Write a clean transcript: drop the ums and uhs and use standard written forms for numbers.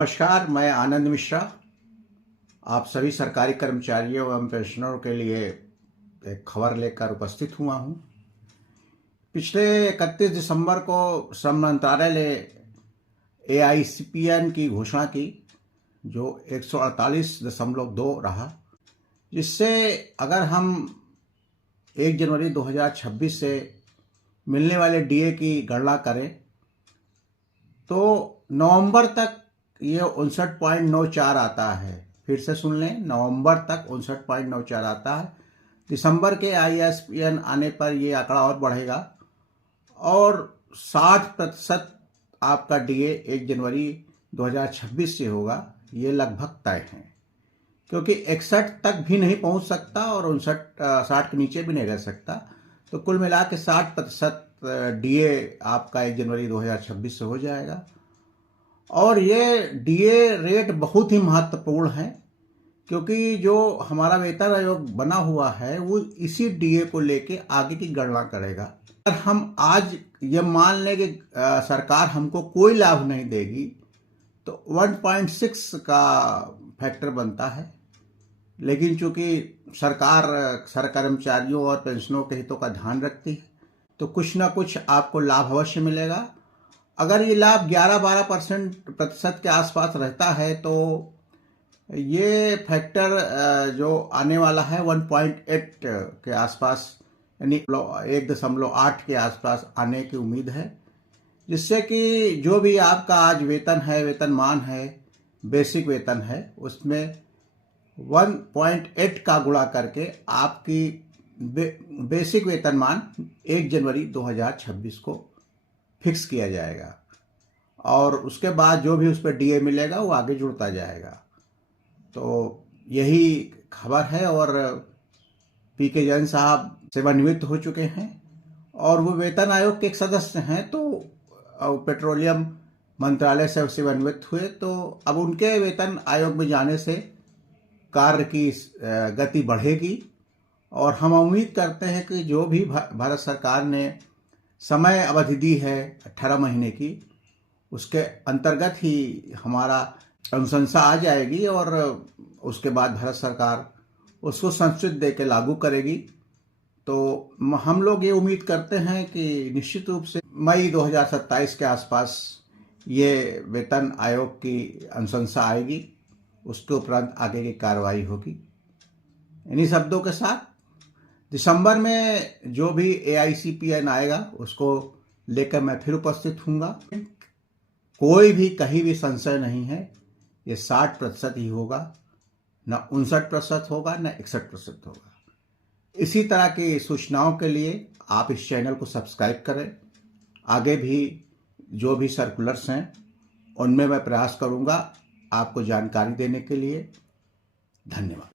नमस्कार, मैं आनंद मिश्रा आप सभी सरकारी कर्मचारियों एवं पेंशनरों के लिए एक खबर लेकर उपस्थित हुआ हूं। पिछले 31 दिसंबर को श्रम मंत्रालय ने एआईसीपीएन की घोषणा की, जो 148.2 रहा, जिससे अगर हम 1 जनवरी 2026 से मिलने वाले डीए की गणना करें तो नवंबर तक ये 59.94 आता है। फिर से सुन लें, नवंबर तक 59.94 आता है। दिसंबर के आईएसपीएन आने पर ये आंकड़ा और बढ़ेगा और 60% आपका डीए 1 जनवरी 2026 से होगा। ये लगभग तय है, क्योंकि 61 तक भी नहीं पहुंच सकता और 60 के नीचे भी नहीं रह सकता। तो कुल मिला के 60% डीए आपका 1 जनवरी 2026 से हो जाएगा। और ये डीए रेट बहुत ही महत्वपूर्ण है, क्योंकि जो हमारा वेतन आयोग बना हुआ है वो इसी डीए को लेके आगे की गणना करेगा। अगर हम आज ये मान लें कि सरकार हमको कोई लाभ नहीं देगी तो 1.6 का फैक्टर बनता है, लेकिन चूंकि सरकार कर्मचारियों और पेंशनरों के हितों का ध्यान रखती है तो कुछ ना कुछ आपको लाभ अवश्य मिलेगा। अगर ये लाभ 11-12% के आसपास रहता है तो ये फैक्टर जो आने वाला है 1.8 के आसपास, यानी 1.8 के आसपास आने की उम्मीद है, जिससे कि जो भी आपका आज वेतन है, वेतनमान है, बेसिक वेतन है, उसमें 1.8 का गुणा करके आपकी बेसिक वेतनमान 1 जनवरी 2026 को फिक्स किया जाएगा और उसके बाद जो भी उस पर डीए मिलेगा वो आगे जुड़ता जाएगा। तो यही खबर है। और पीके जैन साहब सेवानिवृत्त हो चुके हैं और वो वेतन आयोग के एक सदस्य हैं, तो पेट्रोलियम मंत्रालय से सेवानिवृत्त हुए, तो अब उनके वेतन आयोग में जाने से कार्य की गति बढ़ेगी और हम उम्मीद करते हैं कि जो भी भारत सरकार ने समय अवधि दी है 18 महीने की, उसके अंतर्गत ही हमारा अनुशंसा आ जाएगी और उसके बाद भारत सरकार उसको संस्कृत दे के लागू करेगी। तो हम लोग ये उम्मीद करते हैं कि निश्चित रूप से मई 2027 के आसपास ये वेतन आयोग की अनुशंसा आएगी, उसके उपरांत आगे की कार्रवाई होगी। इन्हीं शब्दों के साथ दिसंबर में जो भी एआईसीपीएन आएगा उसको लेकर मैं फिर उपस्थित हूँगा। कोई भी कहीं भी संशय नहीं है, ये 60% ही होगा, न 59% होगा, न 61% होगा। इसी तरह की सूचनाओं के लिए आप इस चैनल को सब्सक्राइब करें। आगे भी जो भी सर्कुलर्स हैं उनमें मैं प्रयास करूँगा आपको जानकारी देने के लिए। धन्यवाद।